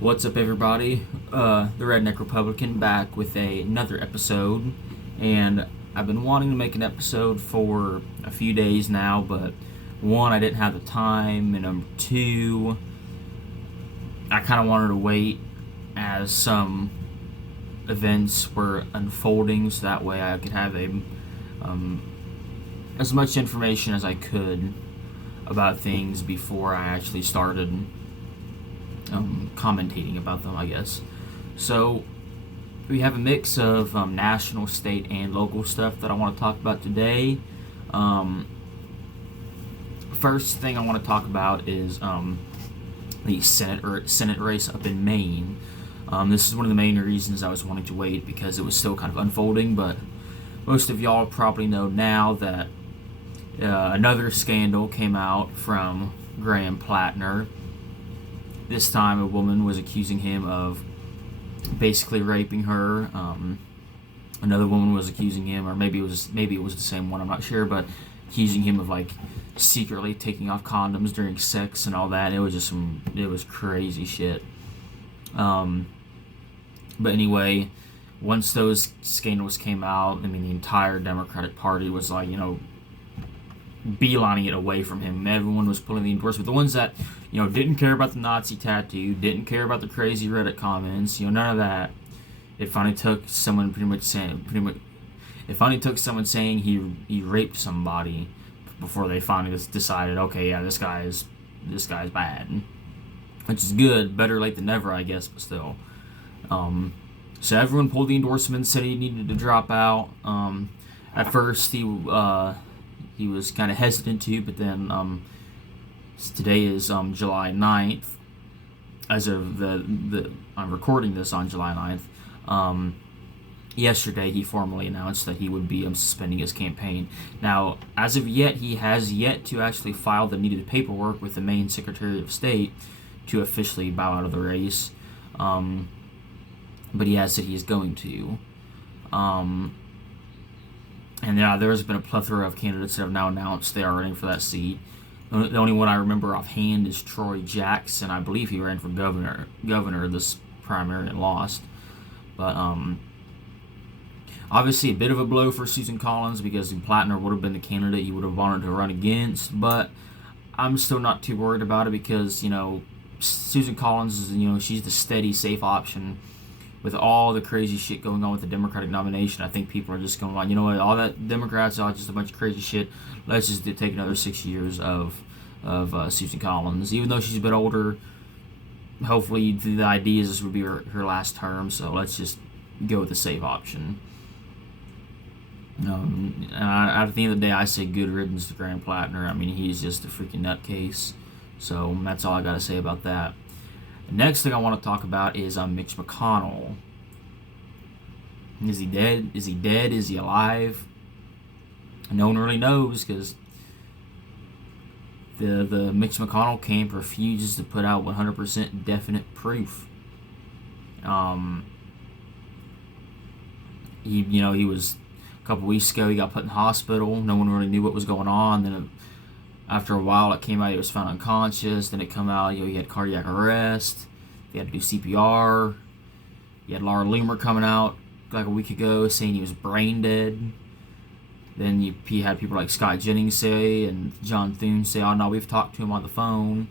What's up, everybody? The Redneck Republican back with another episode, and I've been wanting to make an episode for a few days now, but one, I didn't have the time, and number two, I kind of wanted to wait as some events were unfolding, so that way I could have as much information as I could about things before I actually started commentating about them, I guess. So we have a mix of national, state, and local stuff that I want to talk about today. First thing I want to talk about is the Senate race up in Maine. This is one of the main reasons I was wanting to wait, because it was still kind of unfolding, but most of y'all probably know now that another scandal came out from Graham Platner. This time a woman was accusing him of basically raping her. Another woman was accusing him, or maybe it was the same one, I'm not sure, but accusing him of like secretly taking off condoms during sex and all that. It was crazy shit. But anyway, once those scandals came out, I mean, the entire Democratic Party was like, beelining it away from him. Everyone was pulling the endorsement. The ones that, didn't care about the Nazi tattoo, didn't care about the crazy Reddit comments, none of that. It finally took someone saying he raped somebody before they finally just decided, okay, yeah, this guy's bad. Which is good, better late than never, I guess, but still. So everyone pulled the endorsement, said he needed to drop out. At first, he was kind of hesitant to, but then today is July 9th. As of I'm recording this on July 9th. Yesterday, he formally announced that he would be suspending his campaign. Now, as of yet, he has yet to actually file the needed paperwork with the Maine Secretary of State to officially bow out of the race. But he has said he's going to. And yeah, there's been a plethora of candidates that have now announced they are running for that seat. The only one I remember offhand is Troy Jackson. I believe he ran for governor this primary and lost. But obviously a bit of a blow for Susan Collins, because Platner would have been the candidate he would have wanted to run against. But I'm still not too worried about it, because Susan Collins is she's the steady, safe option. With all the crazy shit going on with the Democratic nomination, I think people are just going like, what, all that Democrats are just a bunch of crazy shit. Let's just take another 6 years of Susan Collins. Even though she's a bit older, hopefully the idea is this would be her last term, so let's just go with the safe option. At the end of the day, I say good riddance to Graham Platner. I mean, he's just a freaking nutcase. So that's all I got to say about that. The next thing I want to talk about is Mitch McConnell. Is he dead? Is he alive? No one really knows, because the Mitch McConnell camp refuses to put out 100% definite proof. He was a couple weeks ago. He got put in the hospital. No one really knew what was going on. Then after a while, it came out he was found unconscious. Then it came out, he had cardiac arrest. They had to do CPR. You had Laura Loomer coming out like a week ago saying he was brain dead. Then he had people like Scott Jennings say and John Thune say, oh no, we've talked to him on the phone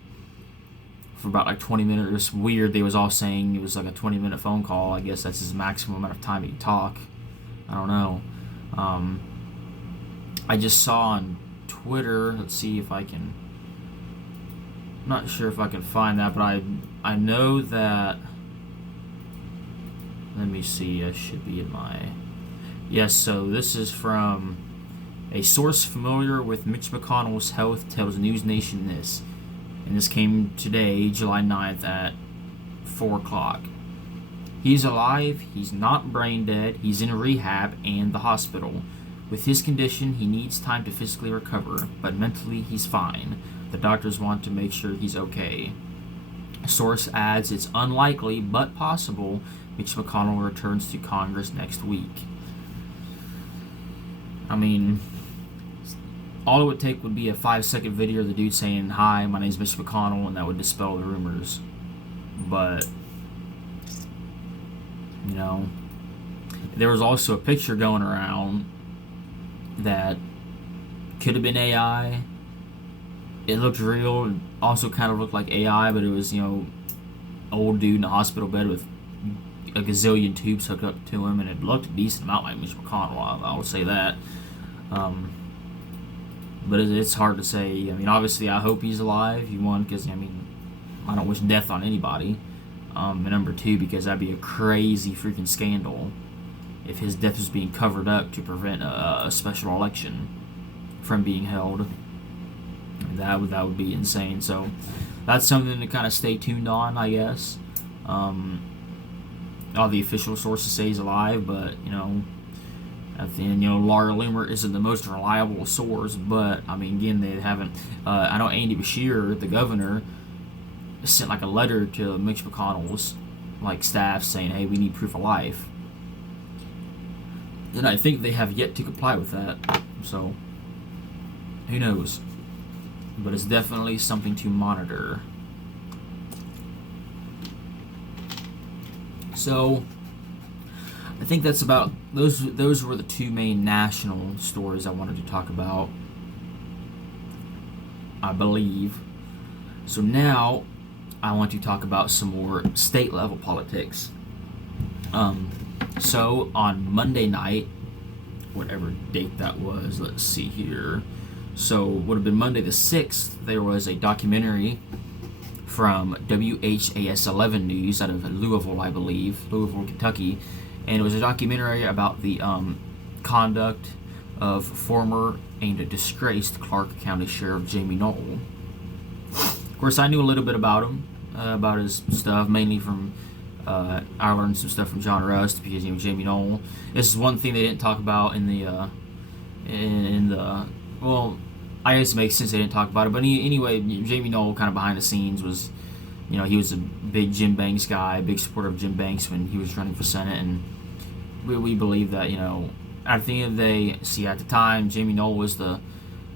for about like 20 minutes. It was weird. They was all saying it was like a 20-minute phone call. I guess that's his maximum amount of time he can talk. I don't know. I just saw on Twitter, let's see if I can, I'm not sure if I can find that, but I know that, let me see, I should be in my, yes, so this is from a source familiar with Mitch McConnell's health tells News Nation this, and this came today, July 9th at 4 o'clock. He's alive, he's not brain dead, he's in rehab and the hospital. With his condition, he needs time to physically recover, but mentally he's fine. The doctors want to make sure he's okay. A source adds it's unlikely, but possible, Mitch McConnell returns to Congress next week. I mean, all it would take would be a 5-second video of the dude saying, "Hi, my name's Mitch McConnell," and that would dispel the rumors. But You know, there was also a picture going around that could have been AI. It looked real. It also kind of looked like AI, but it was, old dude in a hospital bed with a gazillion tubes hooked up to him, and it looked a decent amount like Mitch McConnell. I would say that. But it's hard to say. I mean, obviously, I hope he's alive. One, because I don't wish death on anybody. And number two, because that'd be a crazy freaking scandal if his death was being covered up to prevent a special election from being held. That would be insane. So that's something to kind of stay tuned on, I guess. All the official sources say he's alive, but at the end, Laura Loomer isn't the most reliable source. But again, they haven't. I know Andy Beshear, the governor, sent like a letter to Mitch McConnell's staff saying, "Hey, we need proof of life," and I think they have yet to comply with that. So who knows? But it's definitely something to monitor. So I think that's about those. Those were the two main national stories I wanted to talk about, I believe. So now I want to talk about some more state level politics. So on Monday night, whatever date that was, let's see here. So would have been Monday the 6th. There was a documentary from WHAS 11 News out of Louisville, I believe, Louisville, Kentucky, and it was a documentary about the conduct of former and disgraced Clark County Sheriff Jamey Noel. Of course, I knew a little bit about him, about his stuff, mainly from I learned some stuff from John Rust because Jamey Noel. This is one thing they didn't talk about in the well, I guess it makes sense they didn't talk about it. But anyway, Jamey Noel, kind of behind the scenes, was, he was a big Jim Banks guy, a big supporter of Jim Banks when he was running for Senate, and we believe that, at the end of the day, at the time, Jamey Noel was the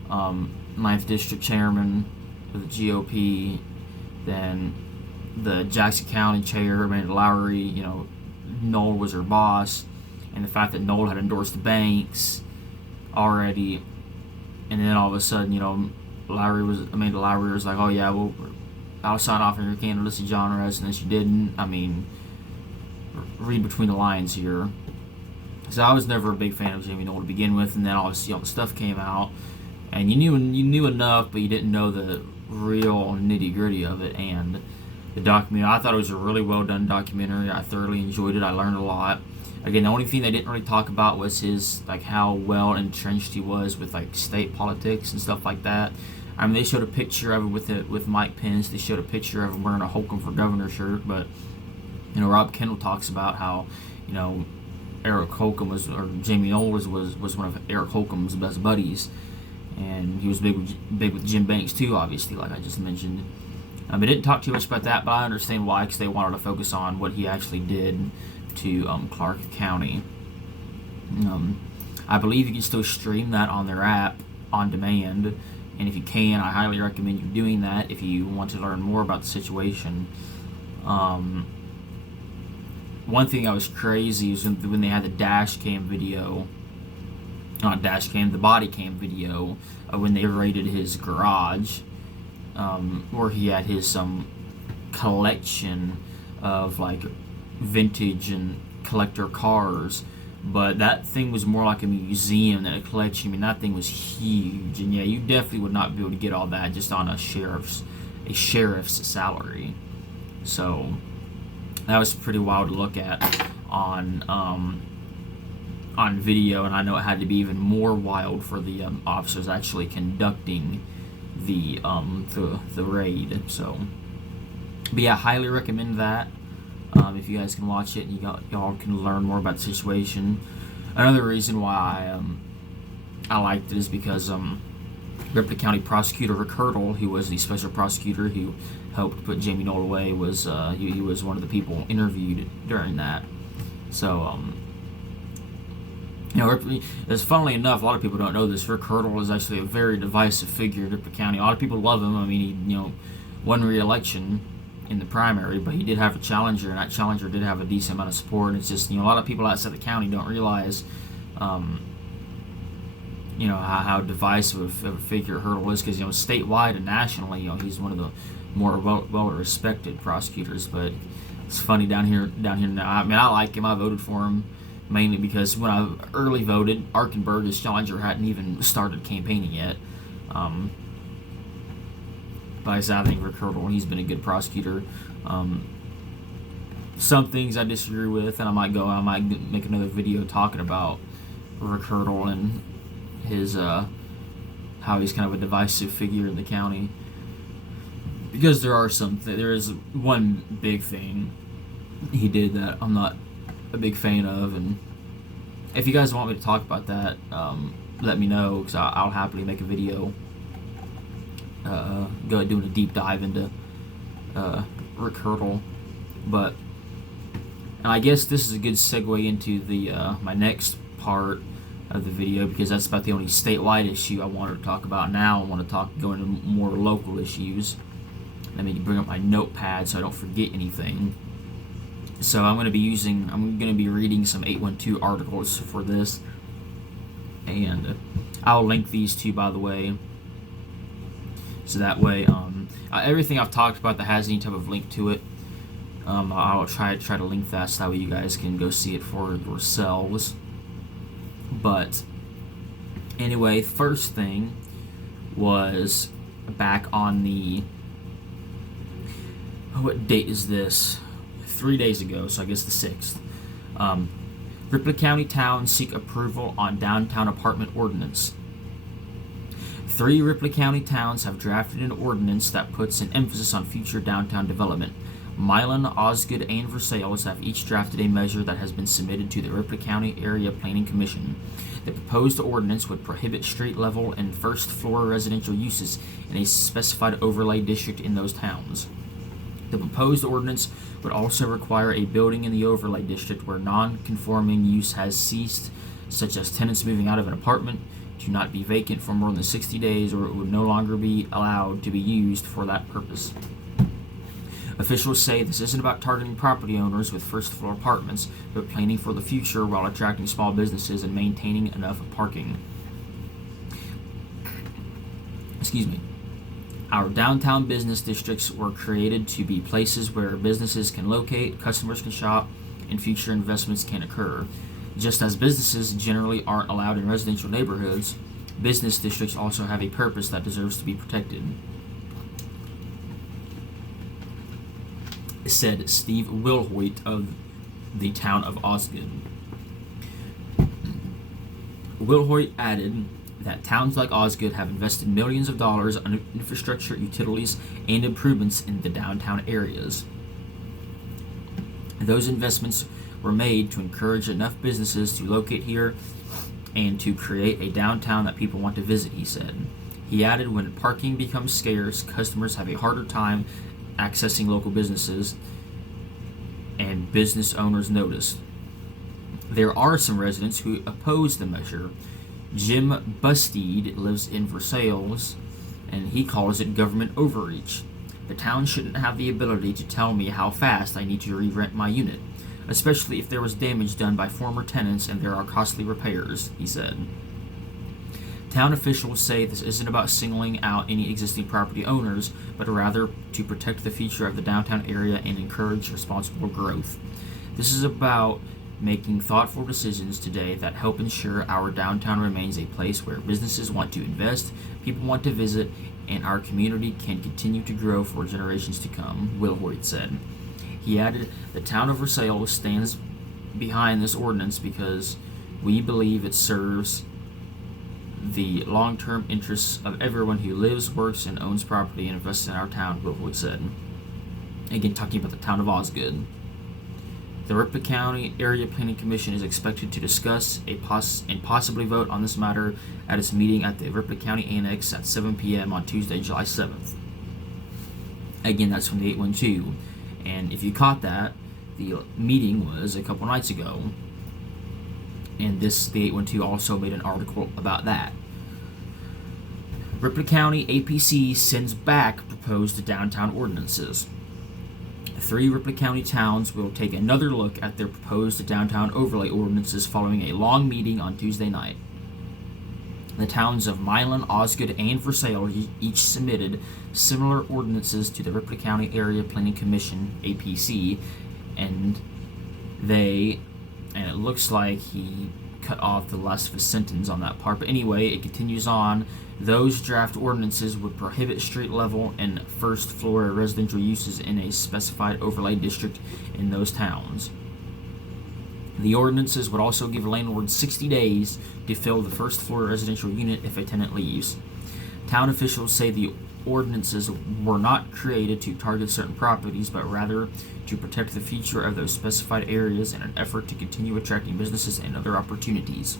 9th District Chairman of the GOP, then the Jackson County Chair, Amanda Lowry, Noel was her boss, and the fact that Noel had endorsed Banks already. And then all of a sudden, Amanda Lowry was like, "Oh yeah, I'll sign off on your candidacy, John Rest," and then she didn't. Read between the lines here. So I was never a big fan of Jamey Noel to begin with, and then obviously all the stuff came out, and you knew enough, but you didn't know the real nitty gritty of it. And the documentary, I thought it was a really well done documentary. I thoroughly enjoyed it. I learned a lot. Again, the only thing they didn't really talk about was his, how well entrenched he was with, state politics and stuff like that. They showed a picture of it with Mike Pence. They showed a picture of him wearing a Holcomb for Governor shirt. But, Rob Kendall talks about how, Eric Holcomb or Jamey Noel was one of Eric Holcomb's best buddies. And he was big with Jim Banks, too, obviously, like I just mentioned. They didn't talk too much about that, but I understand why, because they wanted to focus on what he actually did to Clark County. I believe you can still stream that on their app on demand, and if you can, I highly recommend you doing that if you want to learn more about the situation. One thing that was crazy is when they had the dash cam video, not dash cam, the body cam video of when they raided his garage, where he had his collection of vintage and collector cars, but that thing was more like a museum than a collection. That thing was huge, and yeah, you definitely would not be able to get all that just on a sheriff's salary. So that was pretty wild to look at on video, and I know it had to be even more wild for the officers actually conducting the raid. So, but yeah, highly recommend that. If you guys can watch it and y'all can learn more about the situation. Another reason why I liked it is because Ripley County Prosecutor Rick Hurdle, who was the special prosecutor who helped put Jamey Noel away, was he was one of the people interviewed during that. So as funnily enough, a lot of people don't know this. Rick Hurdle is actually a very divisive figure in Ripley County. A lot of people love him. He won re-election in the primary, but he did have a challenger, and that challenger did have a decent amount of support. And it's just, a lot of people outside the county don't realize, how divisive of a figure Hurdle is, because, statewide and nationally, he's one of the more well-respected prosecutors. But it's funny down here now. I mean, I like him. I voted for him mainly because when I early voted, Arkenberg, his challenger, hadn't even started campaigning yet. But I think Rick Hurdle, he's been a good prosecutor. Some things I disagree with, and I might make another video talking about Rick Hurdle and his how he's kind of a divisive figure in the county. Because there is one big thing he did that I'm not a big fan of, and if you guys want me to talk about that, let me know, because I'll happily make a video doing a deep dive into Rick Hurdle. And I guess this is a good segue into the my next part of the video, because that's about the only statewide issue I wanted to talk about. Now I want to go into more local issues. Let me bring up my notepad so I don't forget anything. So I'm going to be reading some 812 articles for this, and I'll link these to you, by the way. So that way, everything I've talked about that has any type of link to it, I'll try to link that so that way you guys can go see it for yourselves. But anyway, first thing was back on what date is this? 3 days ago, so I guess the 6th. Ripley County towns seek approval on downtown apartment ordinance. 3 Ripley County towns have drafted an ordinance that puts an emphasis on future downtown development. Milan, Osgood, and Versailles have each drafted a measure that has been submitted to the Ripley County Area Planning Commission. The proposed ordinance would prohibit street-level and first-floor residential uses in a specified overlay district in those towns. The proposed ordinance would also require a building in the overlay district where non-conforming use has ceased, such as tenants moving out of an apartment, to not be vacant for more than 60 days, or it would no longer be allowed to be used for that purpose. Officials say this isn't about targeting property owners with first-floor apartments, but planning for the future while attracting small businesses and maintaining enough parking. Our downtown business districts were created to be places where businesses can locate, customers can shop, and future investments can occur. Just as businesses generally aren't allowed in residential neighborhoods, business districts also have a purpose that deserves to be protected, said Steve Wilhoit of the town of Osgood. Wilhoit added that towns like Osgood have invested millions of dollars on infrastructure, utilities, and improvements in the downtown areas. Those investments were made to encourage enough businesses to locate here and to create a downtown that people want to visit, he said. He added, when parking becomes scarce, customers have a harder time accessing local businesses, and business owners noticed. There are some residents who oppose the measure. Jim Bustede lives in Versailles, and he calls it government overreach. The town shouldn't have the ability to tell me how fast I need to re-rent my unit, especially if there was damage done by former tenants and there are costly repairs, he said. Town officials say this isn't about singling out any existing property owners, but rather to protect the future of the downtown area and encourage responsible growth. This is about making thoughtful decisions today that help ensure our downtown remains a place where businesses want to invest, people want to visit, and our community can continue to grow for generations to come, Wilhoit said. He added, the town of Versailles stands behind this ordinance because we believe it serves the long-term interests of everyone who lives, works, and owns property and invests in our town, Wilhoit said. Again, talking about the town of Osgood. The Ripley County Area Planning Commission is expected to discuss and possibly vote on this matter at its meeting at the Ripley County Annex at 7 p.m. on Tuesday, July 7th. Again, that's from the 812. And if you caught that, the meeting was a couple nights ago. And the 812 also made an article about that. Ripley County APC sends back proposed downtown ordinances. 3 Ripley County towns will take another look at their proposed downtown overlay ordinances following a long meeting on Tuesday night. The towns of Milan, Osgood, and Versailles each submitted similar ordinances to the Ripley County Area Planning Commission (APC), and it looks like he cut off the last of his sentence on that part. But anyway, it continues on. Those draft ordinances would prohibit street level and first floor residential uses in a specified overlay district in those towns. The ordinances would also give landlords 60 days to fill the first floor residential unit if a tenant leaves. Town officials say the ordinances were not created to target certain properties, but rather to protect the future of those specified areas in an effort to continue attracting businesses and other opportunities.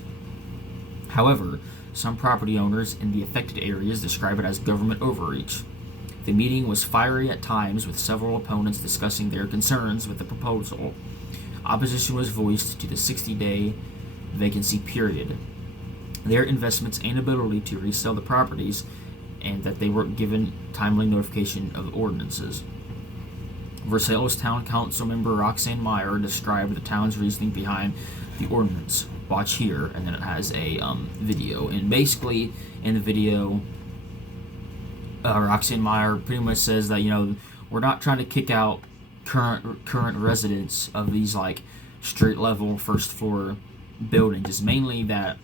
However, some property owners in the affected areas describe it as government overreach. The meeting was fiery at times, with several opponents discussing their concerns with the proposal. Opposition was voiced to the 60-day vacancy period, their investments and ability to resell the properties, and that they weren't given timely notification of ordinances. Versailles Town Council member Roxanne Meyer described the town's reasoning behind the ordinance. Watch here, and then it has a video. And basically, in the video, Roxanne Meyer pretty much says that, we're not trying to kick out current residents of these like street level first floor buildings. It's mainly that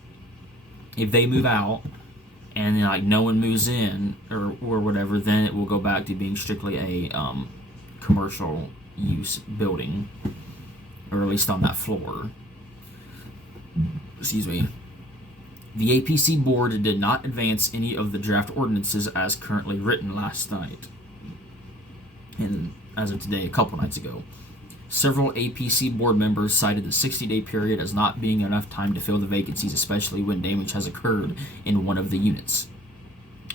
if they move out and then like no one moves in or whatever, then it will go back to being strictly a commercial use building, or at least on that floor. Excuse me. The APC board did not advance any of the draft ordinances as currently written last night, and as of today, a couple nights ago. Several APC board members cited the 60-day period as not being enough time to fill the vacancies, especially when damage has occurred in one of the units.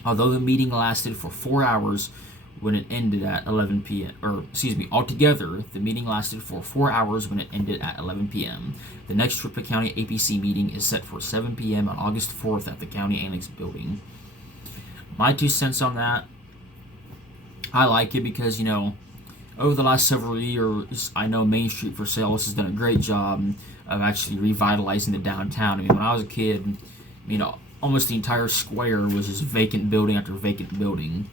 Although the meeting lasted for 4 hours when it ended at 11 p.m., altogether, the meeting lasted for 4 hours when it ended at 11 p.m. The next Ripley County APC meeting is set for 7 p.m. on August 4th at the County Annex Building. My 2 cents on that, I like it because, over the last several years, I know Main Street Versailles has done a great job of actually revitalizing the downtown. When I was a kid, almost the entire square was just vacant building after vacant building.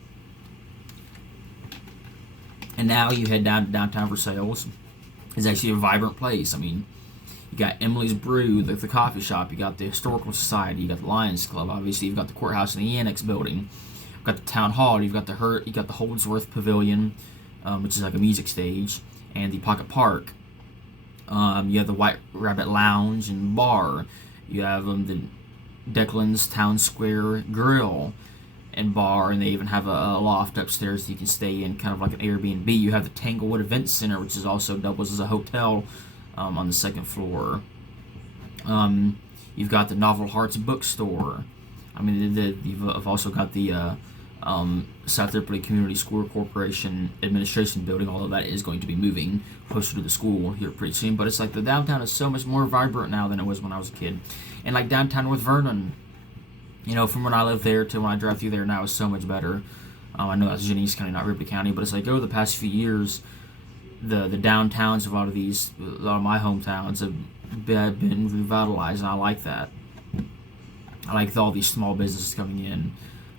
And now you head down to downtown Versailles. It's actually a vibrant place. You got Emily's Brew, the coffee shop. You got the Historical Society. You got the Lions Club. Obviously, you've got the courthouse and the Annex Building. You've got the Town Hall. You've got the Holdsworth Pavilion, which is like a music stage, and the Pocket Park. You have the White Rabbit Lounge and Bar. You have the Declan's Town Square Grill and Bar, and they even have a loft upstairs that you can stay in, kind of like an Airbnb. You have the Tanglewood Event Center, which is also doubles as a hotel on the second floor. You've got the Novel Hearts Bookstore. You've also got the South Ripley Community School Corporation Administration Building, although that is going to be moving closer to the school here pretty soon. But it's like the downtown is so much more vibrant now than it was when I was a kid. And like downtown North Vernon, from when I lived there to when I drive through there now is so much better. I know that's Genesee County, not Ripley County, but it's like over the past few years, the downtowns of a lot of my hometowns have been revitalized, and I like that. I like all these small businesses coming in.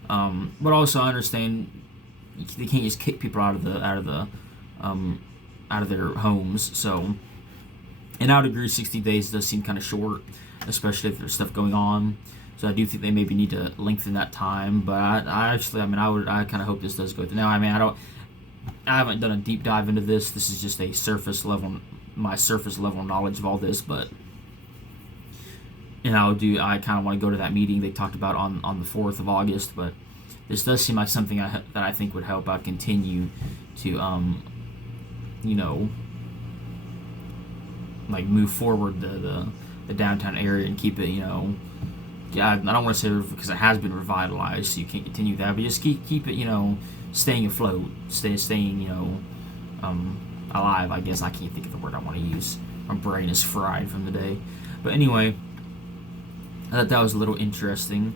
But also I understand they can't just kick people out of their homes. So, and I would agree, 60 days does seem kind of short, especially if there's stuff going on. So I do think they maybe need to lengthen that time. But I kind of hope this does go through. Now, I haven't done a deep dive into this. This is just my surface level knowledge of all this, but. And I kind of want to go to that meeting they talked about on the 4th of August, but this does seem like something that I think would help out continue to, move forward the downtown area and keep it, I don't want to say because it has been revitalized, so you can't continue that, but just keep it, staying afloat, staying, alive, I guess. I can't think of the word I want to use. My brain is fried from the day. But anyway, I thought that was a little interesting.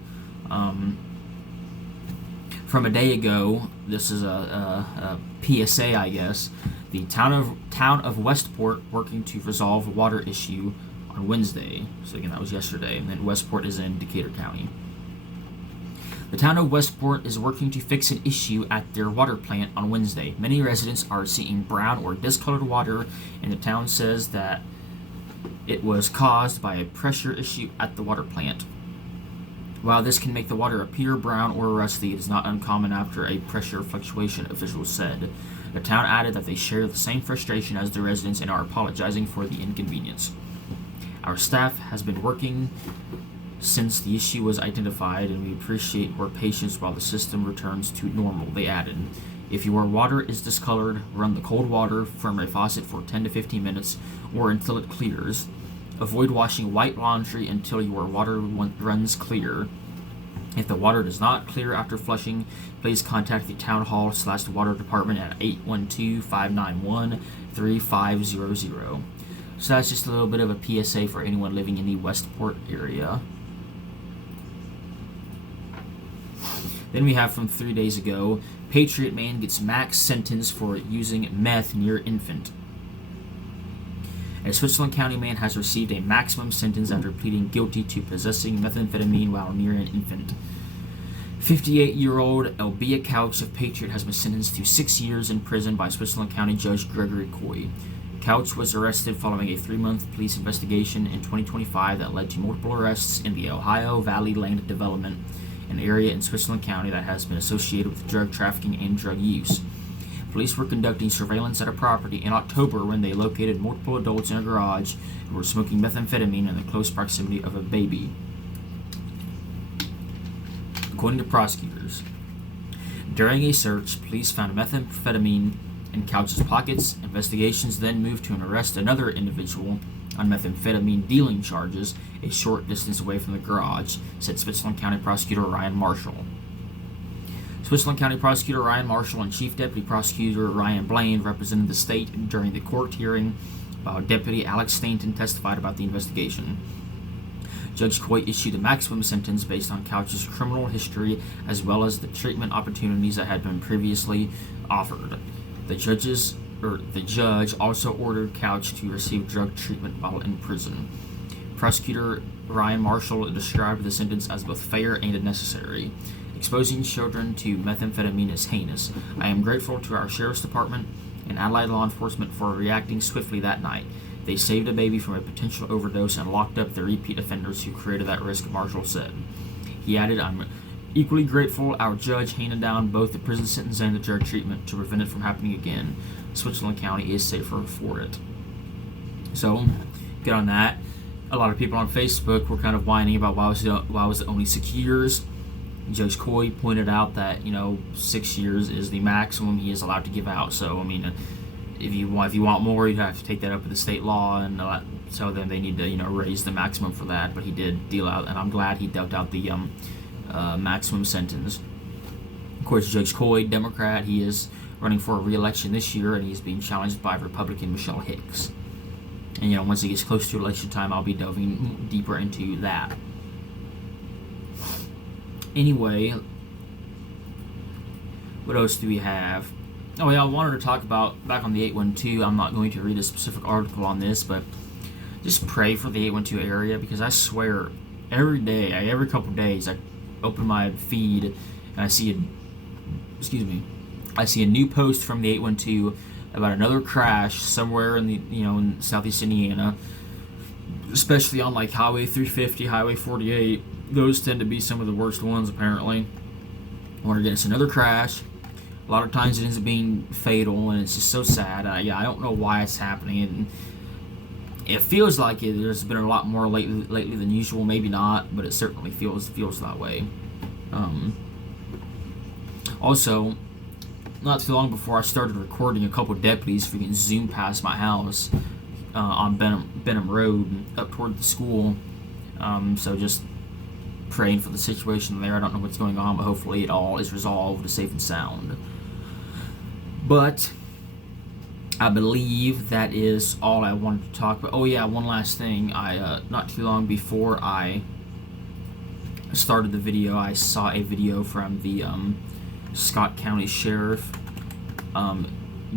From a day ago, this is a PSA, I guess. The town of Westport working to resolve a water issue on Wednesday. So again, that was yesterday. And then Westport is in Decatur County. The town of Westport is working to fix an issue at their water plant on Wednesday. Many residents are seeing brown or discolored water, and the town says that it was caused by a pressure issue at the water plant. While this can make the water appear brown or rusty, it is not uncommon after a pressure fluctuation, officials said. The town added that they share the same frustration as the residents and are apologizing for the inconvenience. Our staff has been working since the issue was identified, and we appreciate your patience while the system returns to normal, they added. If your water is discolored, run the cold water from a faucet for 10 to 15 minutes or until it clears. Avoid washing white laundry until your water runs clear. If the water does not clear after flushing, please contact the Town Hall/Water Department at 812-591-3500. So that's just a little bit of a PSA for anyone living in the Westport area. Then we have from 3 days ago, Patriot man gets max sentence for using meth near infant. A Switzerland County man has received a maximum sentence after pleading guilty to possessing methamphetamine while near an infant. 58-year-old Elbia Couch of Patriot has been sentenced to 6 years in prison by Switzerland County Judge Gregory Coy. Couch was arrested following a 3-month police investigation in 2025 that led to multiple arrests in the Ohio Valley Land Development, an area in Switzerland County that has been associated with drug trafficking and drug use. Police were conducting surveillance at a property in October when they located multiple adults in a garage who were smoking methamphetamine in the close proximity of a baby. According to prosecutors, during a search, police found methamphetamine in Couch's pockets. Investigations then moved to arrest another individual on methamphetamine dealing charges a short distance away from the garage, said Switzerland County Prosecutor Ryan Marshall. Switzerland County Prosecutor Ryan Marshall and Chief Deputy Prosecutor Ryan Blaine represented the state during the court hearing, while Deputy Alex Stanton testified about the investigation. Judge Coy issued a maximum sentence based on Couch's criminal history as well as the treatment opportunities that had been previously offered. The judge also ordered Couch to receive drug treatment while in prison. Prosecutor Ryan Marshall described the sentence as both fair and necessary. Exposing children to methamphetamine is heinous. I am grateful to our Sheriff's Department and allied law enforcement for reacting swiftly that night. They saved a baby from a potential overdose and locked up the repeat offenders who created that risk, Marshall said. He added, I'm equally grateful our judge handed down both the prison sentence and the drug treatment to prevent it from happening again. Switzerland County is safer for it. So, good on that. A lot of people on Facebook were kind of whining about why was it only 6 years. Judge Coy pointed out that 6 years is the maximum he is allowed to give out. So I mean, if you want more, you have to take that up with the state law and tell them they need to raise the maximum for that. But he did deal out, and I'm glad he dealt out the maximum sentence. Of course, Judge Coy, Democrat, he is running for a re-election this year, and he's being challenged by Republican Michelle Hicks. And once it gets close to election time, I'll be delving deeper into that. Anyway, what else do we have? Oh yeah, I wanted to talk about, back on the 812, I'm not going to read a specific article on this, but just pray for the 812 area, because I swear, every day, every couple days, I open my feed, and I see a new post from the 812 about another crash somewhere in the, in southeast Indiana, especially on like Highway 350, Highway 48. Those tend to be some of the worst ones, apparently. Where again, it's another crash. A lot of times it ends up being fatal, and it's just so sad. I don't know why it's happening. And it feels like there's been a lot more lately than usual. Maybe not, but it certainly feels that way. Also, not too long before I started recording, a couple deputies freaking zoomed past my house on Benham Road up toward the school. So just praying for the situation there. I don't know what's going on, but hopefully it all is resolved safe and sound. But I believe that is all I wanted to talk about. Oh yeah, one last thing. I not too long before I started the video, I saw a video from the Scott County Sheriff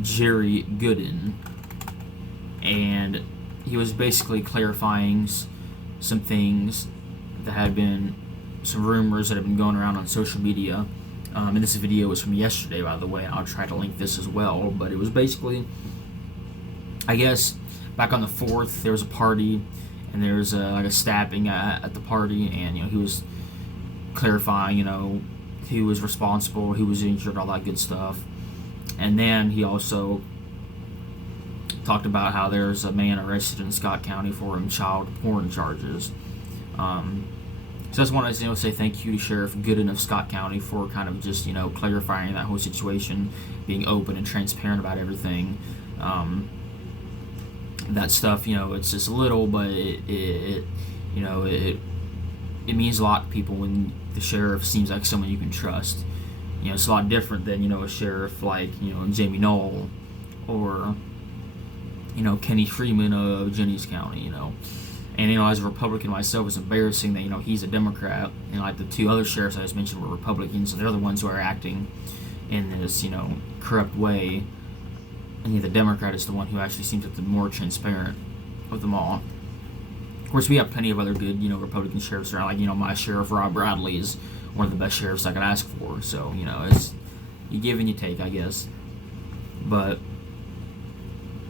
Jerry Gooden, and he was basically clarifying some things that had been some rumors that have been going around on social media. And this video was from yesterday, by the way, and I'll try to link this as well. But it was basically, I guess, back on the 4th, there was a party, and there was like a stabbing at the party, and he was clarifying, who was responsible, who was injured, all that good stuff. And then he also talked about how there's a man arrested in Scott County for child porn charges. So I just wanted to say thank you to Sheriff Gooden of Scott County for kind of just clarifying that whole situation, being open and transparent about everything. That stuff, it's just little, but it means a lot to people when the sheriff seems like someone you can trust. It's a lot different than a sheriff like Jamey Noel or Kenny Freeman of Jennings County. And as a Republican myself, it's embarrassing that he's a Democrat, and like the two other sheriffs I just mentioned were Republicans, and they're the ones who are acting in this corrupt way. And the Democrat is the one who actually seems like the more transparent of them all. Of course, we have plenty of other good Republican sheriffs around. Like my sheriff Rob Bradley is one of the best sheriffs I could ask for. So it's you give and you take, I guess. But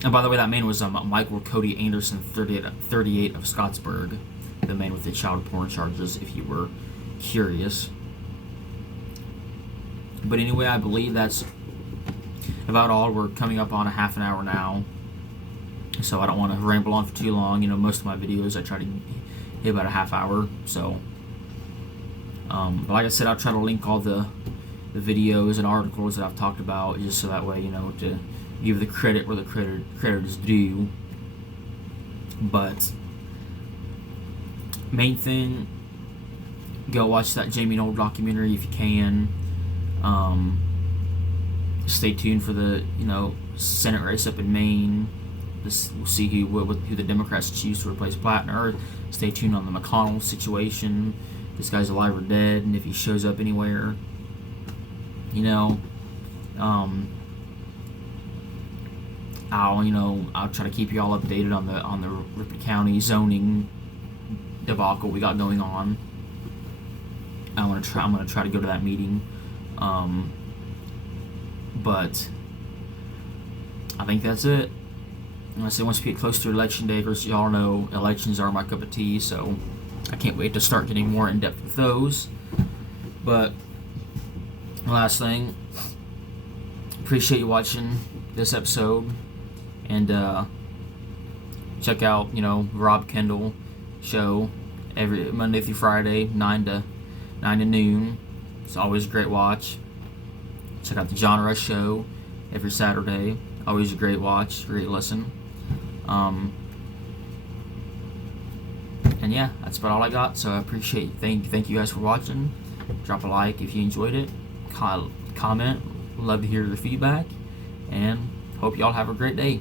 and by the way, that man was Michael Cody Anderson, 38 of Scottsburg, the man with the child porn charges, if you were curious. But anyway, I believe that's about all. We're coming up on a half an hour now, so I don't want to ramble on for too long. Most of my videos I try to hit about a half hour. So, but like I said, I'll try to link all the videos and articles that I've talked about, just so that way to give the credit where the credit is due. But main thing, go watch that Jamey Noel documentary if you can. Stay tuned for the Senate race up in Maine. We'll see who the Democrats choose to replace Platner. Stay tuned on the McConnell situation. If this guy's alive or dead, and if he shows up anywhere. I'll try to keep you all updated on the Ripon County zoning debacle we got going on. I'm gonna try to go to that meeting. But I think that's it. Unless once we get close to election day, of course, y'all know elections are my cup of tea, so I can't wait to start getting more in depth with those. But last thing, appreciate you watching this episode, and check out Rob Kendall show every Monday through Friday, 9 to noon. It's always a great watch. Check out the John Rush show every Saturday. Always a great watch, great listen. And yeah, that's about all I got. So I appreciate thank you guys for watching. Drop a like if you enjoyed it. Comment. Love to hear your feedback. And hope y'all have a great day.